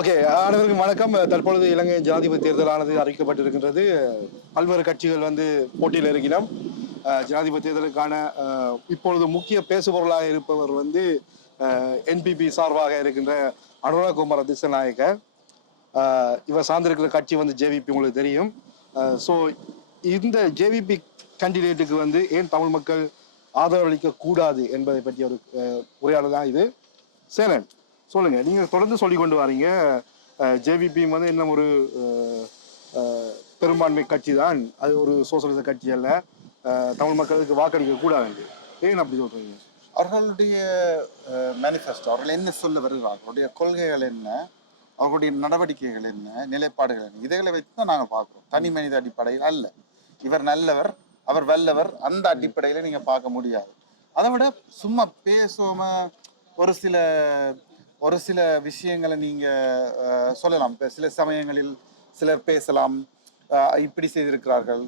Okay அனைவருக்கும் வணக்கம். தற்பொழுது இலங்கை ஜனாதிபதி தேர்தலானது அறிவிக்கப்பட்டிருக்கின்றது. பல்வேறு கட்சிகள் வந்து போட்டியில் இருக்கிறோம் ஜனாதிபதி தேர்தலுக்கான இப்பொழுது முக்கிய பேசுபொருளாக இருப்பவர் வந்து என்பிபி சார்பாக இருக்கின்ற அனுராகுமார திசநாயக்க இவர் சார்ந்திருக்கிற கட்சி வந்து ஜேவிபி உங்களுக்கு தெரியும். ஸோ இந்த ஜேவிபி கேண்டிடேட்டுக்கு வந்து ஏன் தமிழ் மக்கள் ஆதரவளிக்க கூடாது என்பதை பற்றிய ஒரு உரையாடல் தான் இது. சேனன். சொல்லுங்க. நீங்க தொடர்ந்து சொல்லி கொண்டு வரீங்க. ஜேவிபி வந்து இன்னும் ஒரு பெரும்பான்மை கட்சி தான். அது ஒரு சோசியலிச கட்சி அல்ல. தமிழ் மக்களுக்கு வாக்களிக்க கூடாது ஏன் அப்படி சொல்றீங்க? அவர்களுடைய மேனிஃபெஸ்டோ அவர்கள் என்ன சொல்ல வருகிறார்கள்? அவருடைய கொள்கைகள் என்ன? அவர்களுடைய நடவடிக்கைகள் என்ன? நிலைப்பாடுகள் என்ன? இதைகளை வைத்து தான் நாங்கள் பார்க்குறோம். தனி மனித அடிப்படையில் அல்ல. இவர் நல்லவர் அவர் வல்லவர் அந்த அடிப்படையில் நீங்கள் பார்க்க முடியாது. அதை விட சும்மா பேசாம ஒரு சில ஒரு சில விஷயங்களை நீங்கள் சொல்லலாம். இப்ப சில சமயங்களில் சிலர் பேசலாம். இப்படி செய்திருக்கிறார்கள்.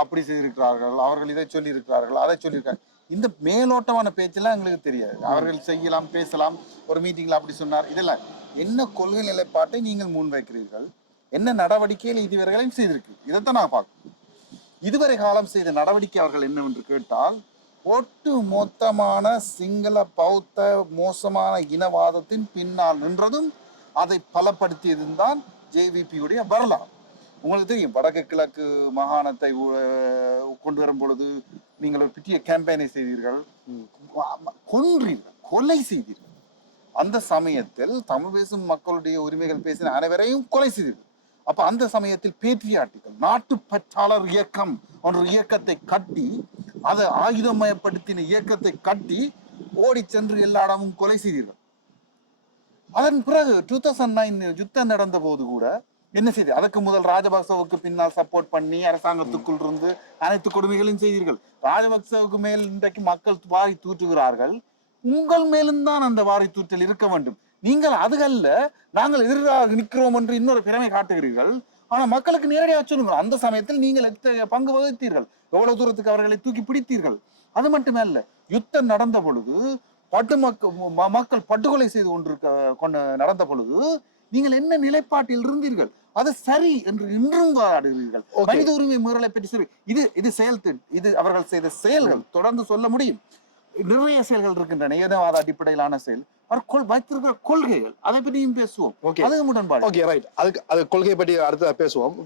அப்படி செய்திருக்கிறார்கள். அவர்கள் இதை சொல்லியிருக்கிறார்கள் அதை சொல்லியிருக்காங்க இந்த மேலோட்டமான பேச்செல்லாம் எங்களுக்கு தெரியாது. அவர்கள் செய்யலாம் பேசலாம் ஒரு மீட்டிங்ல அப்படி சொன்னார். இதெல்லாம் என்ன கொள்கை நிலைப்பாட்டை நீங்கள் முன்வைக்கிறீர்கள்? என்ன நடவடிக்கைகள் இதுவரைகளையும் செய்திருக்கு? இதைத்தான் நான் பார்க்கணும். இதுவரை காலம் செய்த நடவடிக்கை அவர்கள் என்னவென்று கேட்டால் ஒட்டு மொத்தமான சிங்கள பௌத்த மோசமான இனவாதத்தின் பின்னால் நின்றதும் அதை பலப்படுத்தியதும் தான் ஜேவிபியுடைய வரலாறு. உங்களுக்கு தெரியும் வடக்கு கிழக்கு மாகாணத்தை கொண்டு வரும் பொழுது நீங்கள் ஒரு பெரிய கேம்பெயினை செய்தீர்கள். கொன்றீர்கள் கொலை செய்தீர்கள். அந்த சமயத்தில் தமிழ் பேசும் மக்களுடைய உரிமைகள் பேசின அனைவரையும் கொலை செய்தீர்கள். அப்ப அந்த சமயத்தில் பேட்ரியாட்டிகள் நாட்டுப்பற்றாளர் இயக்கம் என்ற இயக்கத்தை கட்டி அதை ஆயுதமயப்படுத்தின இயக்கத்தை கட்டி ஓடி சென்று எல்லா இடமும் கொலை செய்தீர்கள். அதன் பிறகு டூ தௌசண்ட் நைன் யுத்தம் நடந்த போது கூட என்ன செய்து அதற்கு முதல் ராஜபக்சவுக்கு பின்னால் சப்போர்ட் பண்ணி அரசாங்கத்துக்குள் இருந்து அனைத்து கொடுமைகளையும் செய்தீர்கள். ராஜபக்சவுக்கு மேல் இன்றைக்கு மக்கள் வாரி தூற்றுகிறார்கள். உங்கள் மேலும் தான் அந்த வாரி தூற்றல் இருக்க வேண்டும். நீங்கள் அதுகல்ல நாங்கள் எதிராக நிற்கிறோம் என்று இன்னொரு பிறமை காட்டுகிறீர்கள். ஆனா மக்களுக்கு நேரடியாக சொல்லுங்கள் அந்த சமயத்தில் நீங்கள் எத்தகைய பங்கு வகித்தீர்கள். எவ்வளவு தூரத்துக்கு அவர்களை தூக்கி பிடித்தீர்கள்? அது மட்டுமல்ல யுத்தம் நடந்த பொழுது பட்டு மக்கள் மக்கள் படுகொலை செய்து கொண்டிருக்க கொண்டு நடந்த பொழுது நீங்கள் என்ன நிலைப்பாட்டில் இருந்தீர்கள்? அது சரி என்று இன்றும் வாடுகிறீர்கள். மனித உரிமை மீறலை பற்றி சரி. இது இது செயல் இது அவர்கள் செய்த செயல்கள். தொடர்ந்து சொல்ல முடியும். நிறைய செயல்கள் இருக்கின்றன. ஏதவாத அடிப்படையிலான செயல். அவர் வைத்திருக்கிற கொள்கைகள். அதை பற்றியும் பேசுவோம். Okay. அது முரண்பாடு. ஓகே ரைட் அதுக்கு அது கொள்கை பற்றி அடுத்து பேசுவோம்.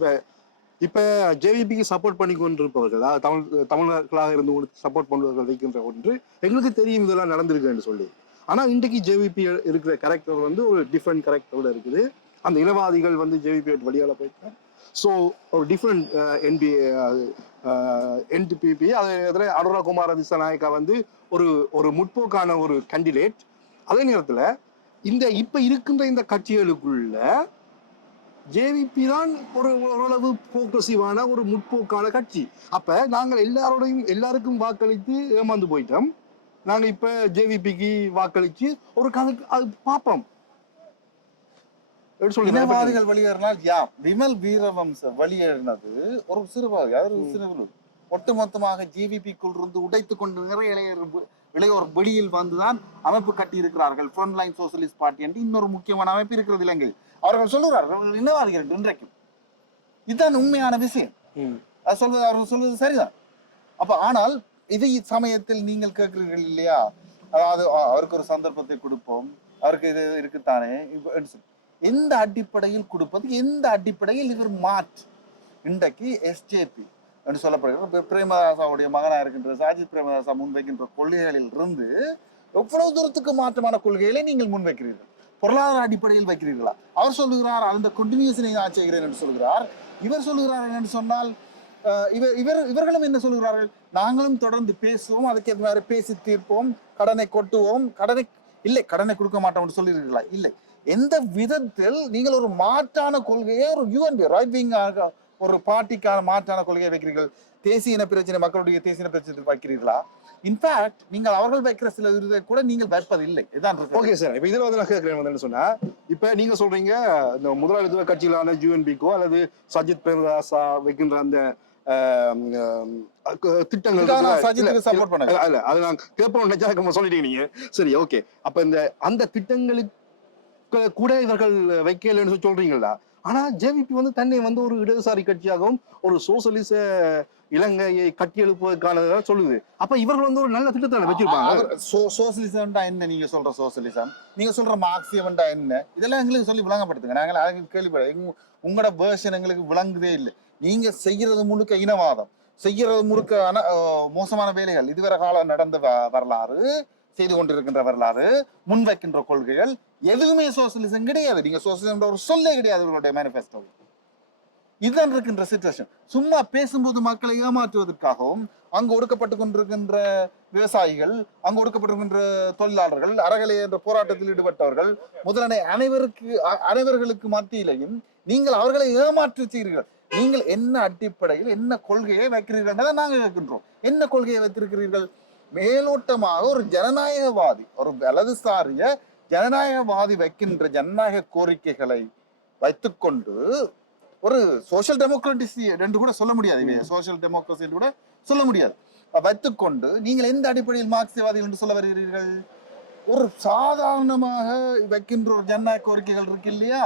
இப்ப ஜேவிபிக்கு சப்போர்ட் பண்ணி கொண்டிருப்பவர்கள் தமிழ் தமிழர்களாக இருந்து சப்போர்ட் பண்ணுவர்கள் வைக்கின்ற ஒன்று எங்களுக்கு தெரியும் இதெல்லாம் நடந்திருக்குன்னு சொல்லி. ஆனா இன்றைக்கு ஜேவிபி இருக்கிற கேரக்டர் வந்து ஒரு டிஃப்ரெண்ட் கேரக்டரோட இருக்குது. அந்த இனவாதிகள் வந்து ஜேவிபி வழியால போயிருக்காங்க ஸோ ஒரு டிஃப்ரெண்ட் என்பி என்டிபிபி அதே நேரத்தில் அனுரா குமார திசநாயக்கா வந்து ஒரு ஒரு முற்போக்கான ஒரு கேண்டிடேட் அதே நேரத்தில் இந்த இப்ப இருக்கின்ற இந்த கட்சிகளுக்குள்ள ஜேவிபி தான் ஒரு ஓரளவு போக்ரசிவான ஒரு முற்போக்கான கட்சி. அப்ப நாங்கள் எல்லாரோடையும் எல்லாருக்கும் வாக்களித்து ஏமாந்து போயிட்டோம். நாங்க இப்ப ஜேவிபிக்கு வாக்களிச்சு ஒரு கணக்கு அது பார்ப்போம்? இனவாதிகள் வெளியேறினால் யா விமல் வீரவம்ச வெளியேறினது ஒரு சிறுபாதி அது ஒரு சிறுகுழு ஒட்டுமொத்தமாக ஜிவிபிக்குள் இருந்து உடைத்து கொண்டு நிறைய இளைஞர் இளையோர் வெளியில் வந்துதான் அமைப்பு கட்டி இருக்கிறார்கள் ஃப்ரண்ட் லைன் சோசியலிஸ்ட் பார்ட்டி என்று இன்னொரு முக்கியமான அமைப்பு இருக்கிறது இலங்கை. அவர்கள் சொல்லுகிறார்கள் இனவாதிகள் என்று இன்றைக்கும்? இதுதான் உண்மையான விஷயம். சொல்வது அவர்கள் சொல்வது சரிதான். அப்ப ஆனால் இது சமயத்தில் நீங்கள் கேட்கிறீர்கள் இல்லையா? அதாவது அவருக்கு ஒரு சந்தர்ப்பத்தை கொடுப்போம். அவருக்கு இது இருக்குத்தானே. எந்த அடிப்படையில் கொடுப்பது? எந்த அடிப்படையில் இவர் மாற்று? இன்றைக்கு எஸ்ஜேபி என்று சொல்லப்படுகிறது. பிரேமதாசாவுடைய மகனாக இருக்கின்ற சாஜித் பிரேமதாசா முன்வைக்கின்ற கொள்கைகளில் இருந்து எவ்வளவு தூரத்துக்கு மாற்றமான கொள்கைகளை நீங்கள் முன்வைக்கிறீர்கள்? பொருளாதார அடிப்படையில் வைக்கிறீர்களா? அவர் சொல்லுகிறார் அந்த கண்டினியூஷனை நான் செய்கிறேன் என்று சொல்கிறார் இவர் சொல்லுகிறார் என்று சொன்னால் இவர் இவர் இவர்களும் என்ன சொல்கிறார்கள் நாங்களும் தொடர்ந்து பேசுவோம் அதுக்கு ஏற்ற மாதிரி பேசி தீர்ப்போம் கடனை கொட்டுவோம் கடனை இல்லை கடனை கொடுக்க மாட்டோம் என்று சொல்லியிருக்கிறீர்களா? இல்லை. எந்த விதத்தில் நீங்கள் ஒரு மாற்றான கொள்கையை ஒரு யூஎன்பி ரைட் விங் ஒரு பார்ட்டிக்கான மாற்றான கொள்கையை வைக்கிறீர்கள். தேசிய இன பிரச்சனை மக்களுடைய தேசிய இன பிரச்சனை வைக்கிறீர்களா? இன்ஃபேக்ட் நீங்கள் அவர்கள் வைக்கிற சில இதை கூட நீங்கள் வைப்பதில்லை. இதான். ஓகே சார் இப்ப இதுல வந்து நான் கேட்கிறேன் சொன்னா இப்ப நீங்க சொல்றீங்க இந்த முதலாளித்துவ கட்சிகளான யூஎன்பிக்கோ அல்லது சஜித் பிரேமதாசா வைக்கின்ற அந்த திட்டங்கள் இல்ல, அது நான் கேட்போம் நினைச்சா சொல்லிட்டீங்க நீங்க. சரி ஓகே அப்ப இந்த அந்த திட்டங்களுக்கு கூட இவர்கள் வைக்கலன்னு சொல்றீங்களா? ஆனா ஜேவிபி வந்து தன்னை வந்து ஒரு இடதுசாரி கட்சியாகவும் ஒரு சோசலிச இலங்கையை கட்டியெழுப்புவதற்கானதா சொல்லுது. அப்ப இவர்கள் வந்து ஒரு நல்ல திட்டத்தை வச்சிருப்பாங்க. சோசியலிசம்டா சோ- என்ன நீங்க சொல்ற சோசியலிசம்? நீங்க சொல்ற மார்க்சியம்டா என்ன? இதெல்லாம் எங்களுக்கு சொல்லி விளங்கப்படுத்துங்க. நாங்கள் அதுக்கு கேள்விப்பட உங்களோட வேர்ஷன் எங்களுக்கு விளங்குதே இல்லை. நீங்க செய்யறது முழுக்க இனவாதம். செய்யறது முழுக்க மோசமான வேலைகள். இதுவரை காலம் நடந்த வ- வரலாறு செய்து கொண்டிருக்கின்ற வரலாறு முன்வைக்கின்ற கொள்கைகள் எதுவுமே சோசியலிசம் கிடையாது. நீங்க சோசியலிசம் ஒரு சொல்லே கிடையாது உங்களுடைய மேனிஃபெஸ்டோ இதுதான் இருக்கின்ற சுச்சுவேஷன் சும்மா பேசும்போது மக்களை ஏமாற்றுவதற்காகவும் அங்கு ஒடுக்கப்பட்டு கொண்டிருக்கின்ற விவசாயிகள் அங்கு ஒடுக்கப்பட்டிருக்கின்ற தொழிலாளர்கள் அறகலை என்ற போராட்டத்தில் ஈடுபட்டவர்கள் முதலனை அனைவருக்கு அ- அனைவர்களுக்கு மத்தியிலையும் நீங்கள் அவர்களை ஏமாற்றுச்சீர்கள் நீங்கள் என்ன அடிப்படையில் என்ன கொள்கையை வைக்கிறீர்கள் நாங்கள் கேட்கின்றோம். என்ன கொள்கையை வைத்திருக்கிறீர்கள்? மேலோட்டமாக ஒரு ஜனநாயகவாதி ஒரு வலதுசாரிய ஜனநாயகவாதி வைக்கின்ற ஜனநாயக கோரிக்கைகளை வைத்துக்கொண்டு ஒரு சோஷியல் டெமோக்ரட்டிசி என்று கூட சொல்ல முடியாது. சோஷியல் டெமோக்ரஸி என்று கூட சொல்ல முடியாது. வைத்துக்கொண்டு நீங்கள் எந்த அடிப்படையில் மார்க்சியவாதிகள் என்று சொல்ல வருகிறீர்கள்? ஒரு சாதாரணமாக வைக்கின்ற ஒரு ஜனநாயக கோரிக்கைகள் இருக்கு இல்லையா?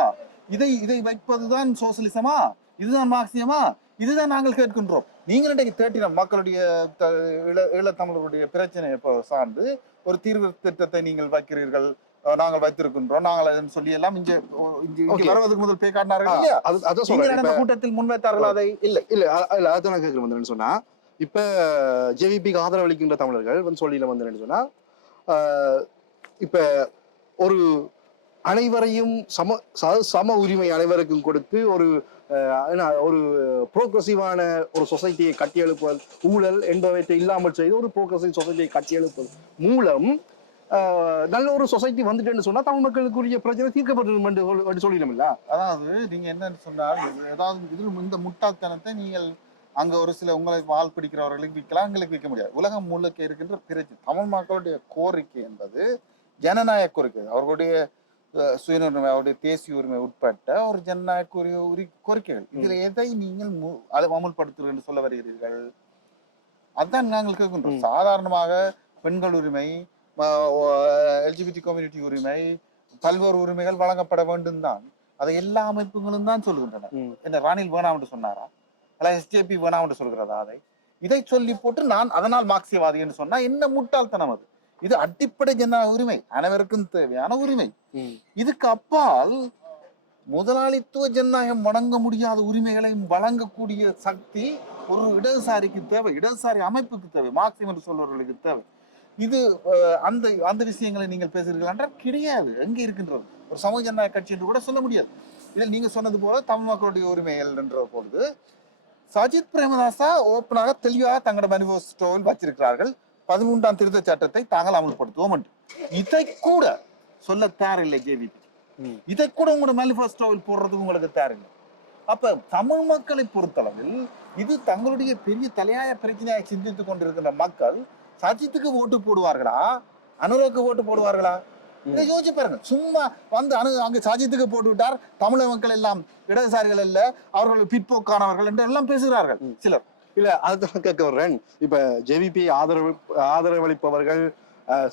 இதை இதை வைப்பதுதான் சோசலிசமா இதுதான் மார்க்சியமா இதுதான் நாங்கள் கேட்கின்றோம். நீங்கள் இன்றைக்கு தேட்டினம் மக்களுடைய ஈழ ஈழத்தமிழருடைய பிரச்சனை இப்போ சார்ந்து ஒரு தீர்வு திட்டத்தை நீங்கள் வைக்கிறீர்கள். நாங்கள் வைத்திருக்கின்றோம். நாங்கள் அதன் சொல்லி எல்லாம் இங்க இங்க. வருவதற்கு முதல் பே காட்டினார்கள் இல்லையா? அது அதான் சொல்றேன். கூட்டத்தில் முன்வைத்தார்கள் அதை? இல்லை இல்ல இல்ல அதான் நான் கேட்கிறேன் வந்து சொன்னா இப்ப ஜேவிபிக்கு ஆதரவு அளிக்கின்ற தமிழர்கள் வந்து சொல்லியில வந்து என்ன சொன்னா இப்ப ஒரு அனைவரையும் சம சம உரிமை அனைவருக்கும் கொடுத்து ஒரு ஒரு ப்ரோக்ரஸிவான ஒரு சொசைட்டியை கட்டியெழுப்புவது ஊழல் என்பவற்றை இல்லாமல் செய்து ஒரு ப்ரோக்ரஸிவ் சொசைட்டியை கட்டியெழுப்பது மூலம் நல்ல ஒரு சொசைட்டி வந்துட்டேன்னு சொன்னா தமிழ் மக்களுக்குரிய பிரச்சனை தீர்க்கப்பட்டிருக்கும் என்று அதாவது நீங்க என்னன்னு சொன்னால் ஏதாவது இதில் இந்த முட்டாள்தனத்தை நீங்கள் அங்க ஒரு சில உங்களை வால் பிடிக்கிறவர்களுக்கு விற்கலாம் எங்களுக்கு விற்க முடியாது. உலகம் முழுக்க இருக்கின்ற பிரச்சனை. தமிழ் மக்களுடைய கோரிக்கை என்பது ஜனநாயக கோரிக்கை. அவர்களுடைய சுயநுரிமை அவருடைய தேசிய உரிமை உட்பட்ட ஒரு ஜனநாயக உரி கோரிக்கைகள். இதுல எதை நீங்கள் அதை அமுல்படுத்துகிறீர்கள் என்று சொல்ல வருகிறீர்கள்? அதான் நாங்கள் கேட்கின்றோம். சாதாரணமாக பெண்கள் உரிமை எல்ஜிபிடி கம்யூனிட்டி உரிமை பல்வேறு உரிமைகள் வழங்கப்பட வேண்டும் தான். அதை எல்லா அமைப்புகளும் தான் சொல்லுகின்றன ம். என்ன ராணில் வேணாம் என்று சொன்னாரா? அல்ல எஸ்ஜேபி வேணாம் என்று சொல்கிறதா அதை? இதை சொல்லி போட்டு நான் அதனால் மார்க்சியவாதி என்று சொன்னா என்ன முட்டாள்தனம் அது? இது அடிப்படை ஜனநாயக உரிமை. அனைவருக்கும் தேவையான உரிமை. இதுக்கு அப்பால் முதலாளித்துவ ஜனநாயகம் வழங்க முடியாத உரிமைகளை வழங்கக்கூடிய சக்தி ஒரு இடதுசாரிக்கு தேவை. இடதுசாரி அமைப்புக்கு தேவை. மார்க்சியம் என்று சொல்பவர்களுக்கு தேவை. இது அந்த அந்த விஷயங்களை நீங்கள் பேசுகிறீர்கள் என்றால் கிடையாது. எங்கே இருக்கின்றது ஒரு சமூக ஜனநாயக கட்சி என்று கூட சொல்ல முடியாது. இதில் நீங்க சொன்னது போல தமிழ் மக்களுடைய உரிமைகள் என்ற பொழுது சஜித் பிரேமதாசா ஓப்பனாக தெளிவாக தங்களோட மேனிஃபெஸ்டோவில் வச்சிருக்கிறார்கள். பதிமூன்றாம் திருத்த சட்டத்தை தாங்கள் அமல்படுத்துவோம் என்று. இதை கூட சொல்ல தேவையில்லை ஜேவிபி. இதை கூட உங்களோட மேனிஃபெஸ்டோவில் போடுறதுக்கு உங்களுக்கு தேவையில்லை. அப்ப தமிழ் மக்களை பொறுத்தளவில் இது தங்களுடைய பெரிய தலையாய பிரச்சனையை சிந்தித்துக் கொண்டிருக்கிற மக்கள் சஜித்துக்கு ஓட்டு போடுவார்களா? அனுரோக்கு ஓட்டு போடுவார்களா? இதை யோசிச்சு பாருங்க. சும்மா வந்து அனு அங்க சஜித்துக்கு போட்டு விட்டார். தமிழக மக்கள் எல்லாம் இடதுசாரிகள் அல்ல அவர்கள் பிற்போக்கானவர்கள் என்று எல்லாம் பேசுகிறார்கள். சிலர். இல்ல அதுதான் கேட்க வர்றேன். இப்ப ஜேவிபி ஆதரவு ஆதரவளிப்பவர்கள்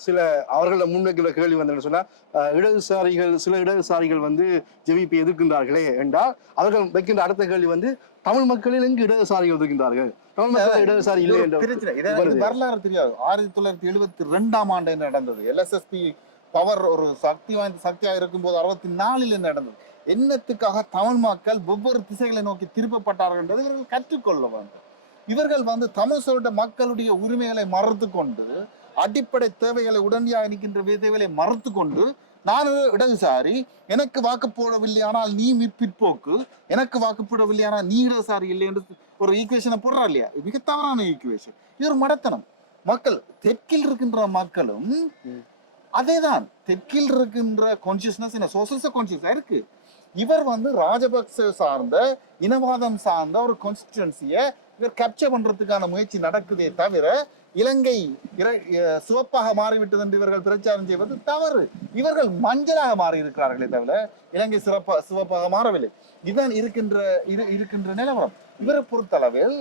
சில அவர்கள முன்வைக்கிற கேள்வி வந்து சொன்னா இடதுசாரிகள் சில இடதுசாரிகள் வந்து ஜேவிபி எதிர்க்கின்றார்களே என்றால் அவர்கள் வைக்கின்ற அடுத்த கேள்வி வந்து தமிழ் மக்களில் எங்கு இடதுசாரிகள் இருக்கின்றார்கள் தமிழ் மக்கள் இடதுசாரி இல்லை என்ற வரலாறு தெரியாது. ஆயிரத்தி தொள்ளாயிரத்தி எழுபத்தி ரெண்டாம் ஆண்டு என்ன நடந்தது? எல்எஸ்எஸ்பி பவர் ஒரு சக்தி வாய்ந்த சக்தியா இருக்கும்போது அறுபத்தி நாலில் என்ன நடந்தது? என்னத்துக்காக தமிழ் மக்கள் ஒவ்வொரு திசைகளை நோக்கி திருப்பப்பட்டார்கள் என்பதை இவர்கள் கற்றுக்கொள்ள வேண்டும். இவர்கள் வந்து தமிழ் மக்களுடைய உரிமைகளை மறுத்து கொண்டு அடிப்படை தேவைகளை உடனடியாக நிற்கின்ற தேவைகளை மறுத்து கொண்டு நான் இடதுசாரி எனக்கு வாக்கு போடவில்லை ஆனால் நீ பிற்போக்கு எனக்கு வாக்கு போடவில்லை ஆனால் நீ இடதுசாரி இல்லை என்று ஒரு ஈக்குவேஷனை போடுறா இல்லையா? மிக தவறான ஈக்குவேஷன் இது ஒரு மடத்தனம். மக்கள் தெற்கில் இருக்கின்ற மக்களும். அதேதான். தெற்கில் இருக்கின்ற கான்சியஸ்னஸ் என்ன? சோசியலிச கான்சியஸா இருக்கு. இவர் வந்து ராஜபக்ச சார்ந்த இனவாதம் சார்ந்த ஒரு கான்ஸ்டிடுவன்சியை இவர் கேப்சர் பண்றதுக்கான முயற்சி நடக்குதே தவிர இலங்கை அஹ் சிவப்பாக மாறிவிட்டது என்று இவர்கள் பிரச்சாரம் செய்வது தவறு. இவர்கள் மஞ்சளாக மாறி இருக்கிறார்களே தவிர இலங்கை சிறப்பா சிவப்பாக மாறவில்லை. இதுதான் இருக்கின்ற இரு இருக்கின்ற நிலவரம். இவரை பொறுத்தளவில்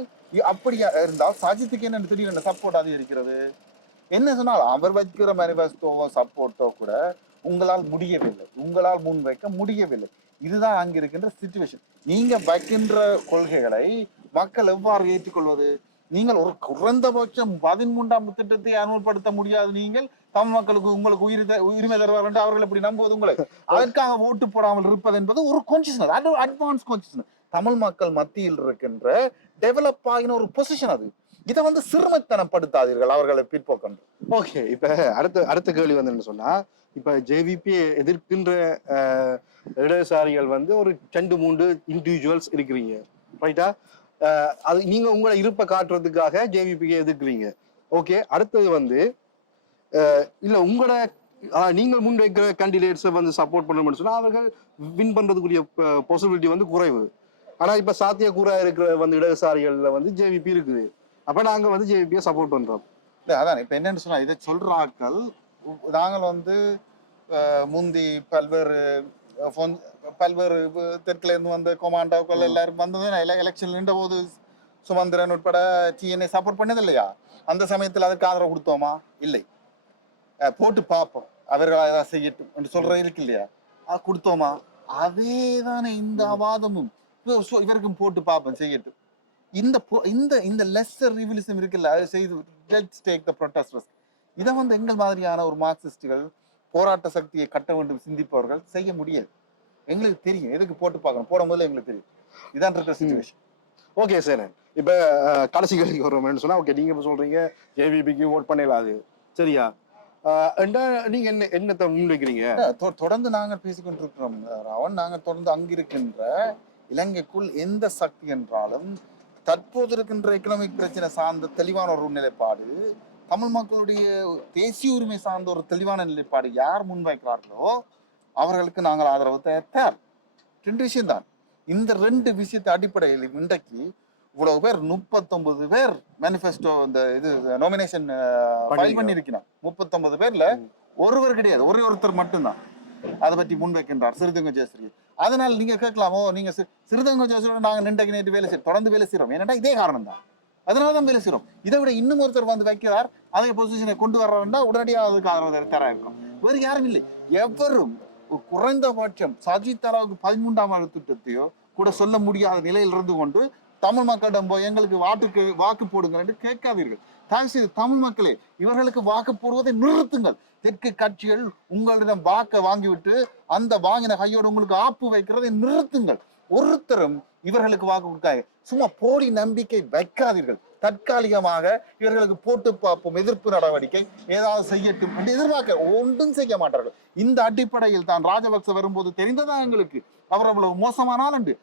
அப்படியா இருந்தால் சஜித்துக்கு என்ன திடீரென சப்போர்ட் அதிகரிக்கிறது என்ன சொன்னால் அவர் வைக்கிற மேனிஃபெஸ்டோவோ சப்போர்ட்டோ கூட உங்களால் முடியவில்லை. உங்களால் முன்வைக்க முடியவில்லை. இதுதான் அங்க இருக்கின்ற சுச்சுவேஷன் நீங்க வைக்கின்ற கொள்கைகளை மக்கள் எவ்வாறு ஏற்றுக்கொள்வது? நீங்கள் ஒரு குறைந்தபட்சம் பதிமூன்றாம் திட்டத்தை அமல்படுத்த முடியாது நீங்கள். தமிழ் மக்களுக்கு உங்களுக்கு உயிர் உரிமை தருவார் என்று அவர்கள் எப்படி நம்புவது உங்களை? அதற்காக ஓட்டு போடாமல் இருப்பது என்பது ஒரு கான்சியஸ்னஸ் அது அட்வான்ஸ் கான்சியஸ்னஸ் தமிழ் மக்கள் மத்தியில் இருக்கின்ற டெவலப் ஆகின ஒரு பொசிஷன் அது. இதை வந்து சிறுமைத்தனப்படுத்தாதீர்கள் அவர்களை பிற்போக்கம் ஓகே இப்ப அடுத்த அடுத்த கேள்வி வந்து என்ன சொன்னா இப்ப ஜேவிபி எதிர்க்கின்ற இடதுசாரிகள் வந்து ஒரு ரெண்டு மூன்று இண்டிவிஜுவல்ஸ் இருக்கிறீங்க. ரைட்டா அது நீங்க உங்களை இருப்பை காட்டுறதுக்காக ஜேவிபிக்கு எதிர்க்கிறீங்க. ஓகே அடுத்தது வந்து இல்ல உங்களோட அஹ், நீங்கள் முன்வைக்கிற கேண்டிடேட்ஸை வந்து சப்போர்ட் பண்ணணும்னு சொன்னா அவர்கள் வின் பண்றதுக்குரிய பாசிபிலிட்டி வந்து குறைவு. ஆனா இப்ப சாத்தியக்கூறா இருக்கிற வந்து இடதுசாரிகள்ல வந்து ஜேவிபி இருக்குது. அப்ப நாங்க வந்து ஜேவிபியை சப்போர்ட் பண்றோம். இல்ல அதான். இப்ப என்னன்னு சொன்னா இதை சொல்ற ஆட்கள் நாங்கள் வந்து முந்தி பல்வேறு பல்வேறு வ- தெற்குல இருந்து வந்த கொமாண்டோக்கள் எல்லாரும் வந்து எலெக்ஷன் நின்ற போது சுமந்திரன் உட்பட டிஎன்ஏ சப்போர்ட் பண்ணது இல்லையா அந்த சமயத்தில் அதற்கு ஆதரவு கொடுத்தோமா? இல்லை. போட்டு பார்ப்போம். அவர்கள் ஏதாவது செய்யட்டும் என்று சொல்ற இருக்கு இல்லையா? அது கொடுத்தோமா? அதே தானே இந்த அவாதமும். இவருக்கும் போட்டு பார்ப்போம் செய்யட்டும். இந்த பொ- இந்த இந்த லெஸ்ஸர் ரிவிலிசம் இருக்குல்ல அது செய்து லெட்ஸ் டேக் த ப்ரொட்டஸ்டர்ஸ் இதை வந்து எங்கள் மாதிரியான ஒரு மார்க்சிஸ்டுகள் போராட்ட சக்தியை கட்ட வேண்டும் சிந்திப்பவர்கள் செய்ய முடியாது. எங்களுக்கு தெரியும். எதுக்கு போட்டு பார்க்கணும்? போடும் போதுல எங்களுக்கு தெரியும். இதான் இருக்கிற சுச்சுவேஷன் ஓகே சார் இப்ப கடைசி கேள்விக்கு வருவோம்னு சொன்னா ஓகே நீங்க இப்ப சொல்றீங்க ஜேவிபிக்கு ஓட் பண்ணிடலாது சரியா? நீங்க என்ன என்னத்தை முன்வைக்கிறீங்க? தொடர்ந்து நாங்கள் பேசிக்கொண்டிருக்கிறோம். ராவன் நாங்கள் தொடர்ந்து அங்கிருக்கின்ற இலங்கைக்குள் எந்த சக்தி என்றாலும் தற்போது இருக்கின்ற எக்கனாமிக் பிரச்சனை சார்ந்த தெளிவான ஒரு நிலைப்பாடு தமிழ் மக்களுடைய தேசிய உரிமை சார்ந்த ஒரு தெளிவான நிலைப்பாடு யார் முன்வைக்கிறார்களோ அவர்களுக்கு நாங்கள் ஆதரவு தே- தேர். ரெண்டு விஷயம்தான். இந்த ரெண்டு விஷயத்தை அடிப்படையில் இன்றைக்கு இவ்வளவு பேர் முப்பத்தொன்பது பேர் மேனிஃபெஸ்டோ இந்த இது நாமினேஷன் ஃபைல். பண்ணியிருக்கிறான் முப்பத்தொன்பது பேர்ல ஒருவர் கிடையாது. ஒரே ஒருத்தர் மட்டும்தான். அதை பற்றி முன்வைக்கின்றார் சிறுதங்க ஜெயஸ்ரீ அதனால் நீங்க கேட்கலாமோ? நீங்க சிறுதங்க ஜெயஸ்ரீ நாங்க நின்றைக்கு நேற்று வேலை செய்ய தொடர்ந்து வேலை செய்யறோம் ஏன்னா இதே காரணம் தான் அதனால தான் வேலை இதை விட இன்னும் ஒருத்தர் வந்து வைக்கிறார் அதே பொசிஷனை கொண்டு வர்றாருன்னா உடனடியாக அதுக்கு ஆதரவு தர இருக்கும். வேறு யாரும் இல்லை. எவரும் குறைந்தபட்சம் சஜித் அளவுக்கு பதிமூன்றாம் ஆண்டு திட்டத்தையோ கூட சொல்ல முடியாத நிலையில் இருந்து கொண்டு தமிழ் மக்களிடம் போய் எங்களுக்கு வாட்டுக்கு வாக்கு போடுங்கள் என்று கேட்காதீர்கள். தயவு செய்து தமிழ் மக்களே இவர்களுக்கு வாக்கு போடுவதை நிறுத்துங்கள். தெற்கு கட்சிகள் உங்களிடம் வாக்கை வாங்கிவிட்டு அந்த வாங்கின கையோடு உங்களுக்கு ஆப்பு வைக்கிறதை நிறுத்துங்கள். ஒருத்தரும் இவர்களுக்கு வாக்கு கொடுக்காது சும்மா போலி நம்பிக்கை வைக்காதீர்கள். தற்காலிகமாக இவர்களுக்கு போட்டு பார்ப்போம் எதிர்ப்பு நடவடிக்கை ஏதாவது செய்யட்டும் என்று எதிர்பார்க்க ஒன்றும் செய்ய மாட்டார்கள். இந்த அடிப்படையில் தான் ராஜபக்ச வரும்போது தெரிந்ததா எங்களுக்கு? அவர் அவ்வளவு மோசமானால் என்று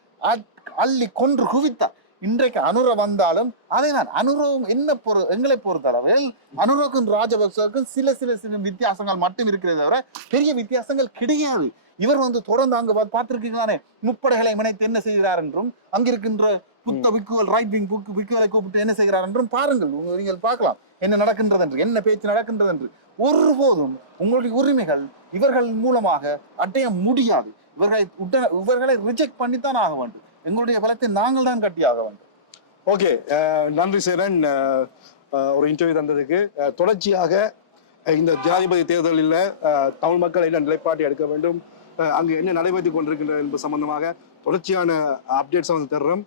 அள்ளி கொன்று குவித்தார். இன்றைக்கு அனுர வந்தாலும் அதேதான் அனுரவும் என்ன பொறு எங்களை பொறுத்தளவில் அனுரவுக்கும் ராஜபக்சவுக்கும் சில சில சில வித்தியாசங்கள் மட்டும் இருக்கிறதே தவிர பெரிய வித்தியாசங்கள் கிடையாது. இவர் வந்து தொடர்ந்து அங்கு பார்த்திருக்கீங்களானே முப்படைகளை இணைத்து என்ன செய்கிறார் என்றும் அங்கிருக்கின்ற புத்த விக்குவல் ரைட் விங் புக்கு விக்குவலை கூப்பிட்டு என்ன செய்கிறார் என்றும் பாருங்கள். நீங்கள் பார்க்கலாம். என்ன நடக்கின்றது என்று என்ன பேச்சு நடக்கின்றது என்று ஒருபோதும் உங்களுடைய உரிமைகள் இவர்கள் மூலமாக அடைய முடியாது. இவர்களை உடனே இவர்களை ரிஜெக்ட் பண்ணித்தான் ஆக வேண்டும். எங்களுடைய பலத்தை நாங்கள் தான் கட்டியாக ஆக வேண்டும். ஓகே நன்றி சேரன். ஒரு இன்டர்வியூ தந்ததுக்கு. தொடர்ச்சியாக இந்த ஜனாதிபதி தேர்தலில் தமிழ் மக்கள் என்ன நிலைப்பாட்டை எடுக்க வேண்டும் அங்கு என்ன நடைபெற்றுக் கொண்டிருக்கின்றது என்பது சம்பந்தமாக தொடர்ச்சியான அப்டேட்ஸை வந்து தர்றோம்.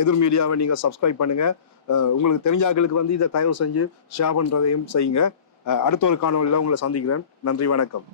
எதிர் மீடியாவை நீங்கள் சப்ஸ்கிரைப் பண்ணுங்கள் உங்களுக்கு தெரிஞ்சாக்களுக்கு வந்து இதை தயவு செஞ்சு ஷேர் பண்ணுறதையும் செய்யுங்க. அடுத்த ஒரு காணொலியில் உங்களை சந்திக்கிறேன். நன்றி வணக்கம்.